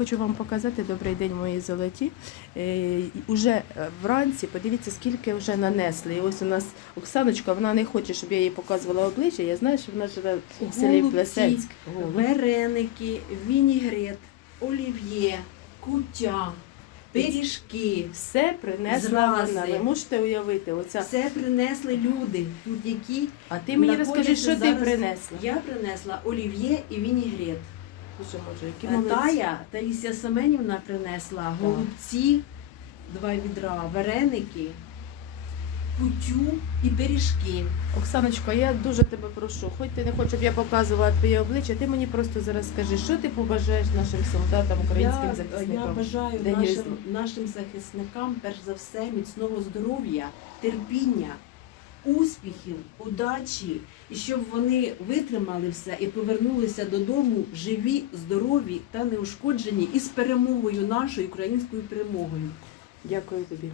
Хочу вам показати добрий день, мої золоті. Е, уже вранці, подивіться, скільки вже нанесли. І ось у нас Оксаночка, вона не хоче, щоб я їй показувала обличчя. Я знаю, що вона живе в селі Плесецьк. вареники, вінігрет, олів'є, куття, пиріжки. Все принесла вона. Ви можете уявити, оця. Все принесли люди, які А ти мені розкажи, що ти принесла? Я принесла олів'є і вінігрет. Дуже може, які А молодці. Тая Таїсія Семенівна принесла голубці, два відра, вареники, кутю і пиріжки. Оксаночко, я дуже тебе прошу, хоч ти не хочеш, щоб я показувала твоє обличчя, ти мені просто зараз скажи, що ти побажаєш нашим солдатам, українським я, захисникам. я бажаю День нашим, нашим захисникам, перш за все, міцного здоров'я, терпіння, успіхів, удачі, і щоб вони витримали все і повернулися додому живі, здорові та неушкоджені і з перемогою нашою українською перемогою. Дякую тобі.